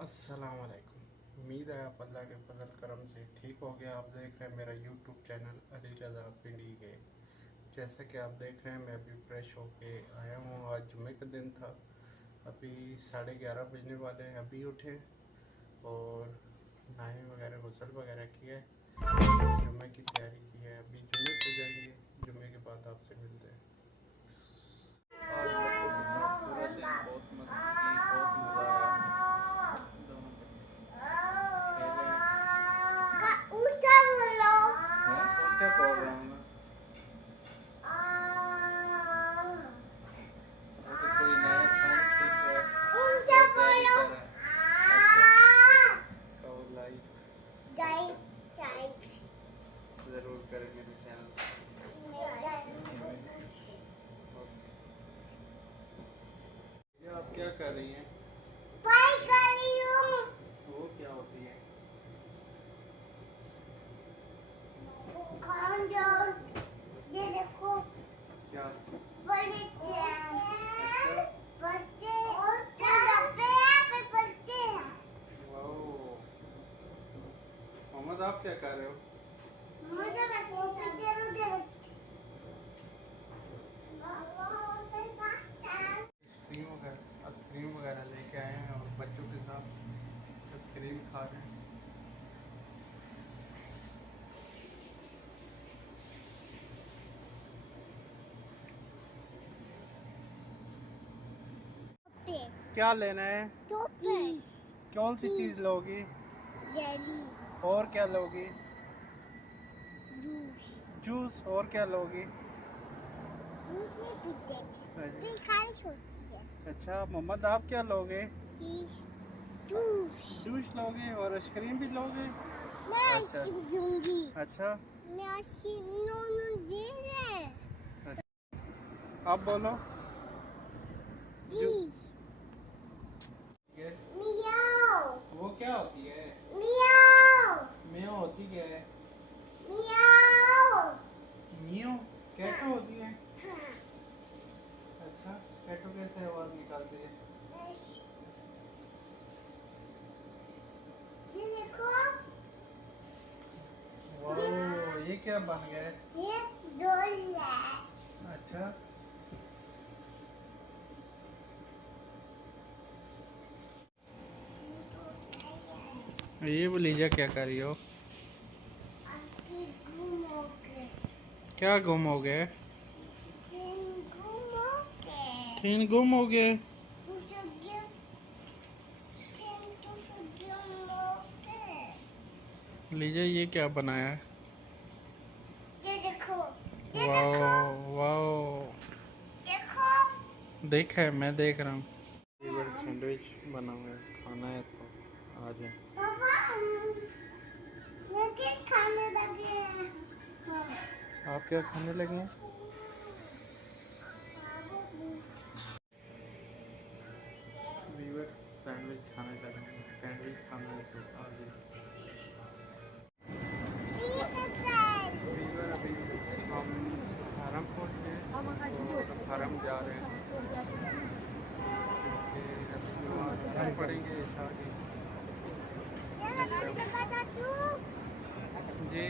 अस्सलाम वालेकुम। उम्मीद है आप अल्लाह के फजल करम से ठीक हो गया। आप देख रहे हैं मेरा यूट्यूब चैनल अली रज़ा पिंडी के। जैसा कि आप देख रहे हैं मैं अभी फ्रेश होके आया हूँ। आज जुमे का दिन था। अभी 11:30 बजने वाले हैं। अभी उठे और नहाए वगैरह गुस्ल वगैरह किया है। जुमे की तैयारी की है। अभी जुमे पे जाएंगे। जुमे के बाद आपसे मिलते हैं। आज बच्चों के साथ पूरा दिन बहुत मस्ती की, बहुत मज़ा आया। दोनों बच्चे खेले हैं। ऊंचा बोल रहा हूँ मैं। वो तो कोई नया सॉन्ग सीख रहा है, वो तैयारी कर रहा है। अच्छा और लाइक ज़रूर करें मेरे चैनल। ये आप क्या कर रही हैं? पढ़ाई कर रही हूँ। वो क्या होती है? खान जाओ, ये देखो क्या? पढ़ते हैं, अच्छा पढ़ते और पे पढ़ते हैं। वाओ। मोहम्मद आप क्या कर रहे हो? मुझे आइसक्रीम वगैरह लेके आए हैं और बच्चों के साथ आइसक्रीम खा रहे हैं। क्या लेना है? कौन सी चीज़ लोगी? जेली, और क्या लोगी? Juice, juice. और क्या लोगी? जूस नहीं पीते, फिर खारिश होती है। अच्छा मोहम्मद आप क्या लोगे? जूस। जूस लोगे और आइसक्रीम भी लोगे? मैं अच्छा। आइसक्रीम दूंगी। अच्छा मैं आइसक्रीम दे रहे। आप बोलो। जी। मियाओ। वो क्या होती है? मियाओ। मियाँ होती क्या है? मियाओ। मियाँ कैटो होती है? हाँ। अच्छा कैटो कैसे आवाज़ निकालती है? ये देखो, वाओ ये क्या बन गया है? ये डोल है। अच्छा ये लीजा क्या कर रही हो? आपकी गुम हो गए। क्या गुम हो गए? गुम हो गए। तीन गुम हो गए। लीजा ये क्या बनाया है? ये देखो, ये वाओ देखो, वाओ। देखो। देखा है मैं देख रहा हूँ। सैंडविच बना हुआ है, खाना है तो आ जाए। पापा, मुझे खाने लगे हैं। आप क्या खाने लगे हैं? वीवर्स सैंडविच खाने लगे हैं। सैंडविच खाना है तो आ जाए। वीवर अभी हम हरम पहुँचे और हरम जा रहे हैं क्योंकि हम पढ़ेंगे ईशा की। जी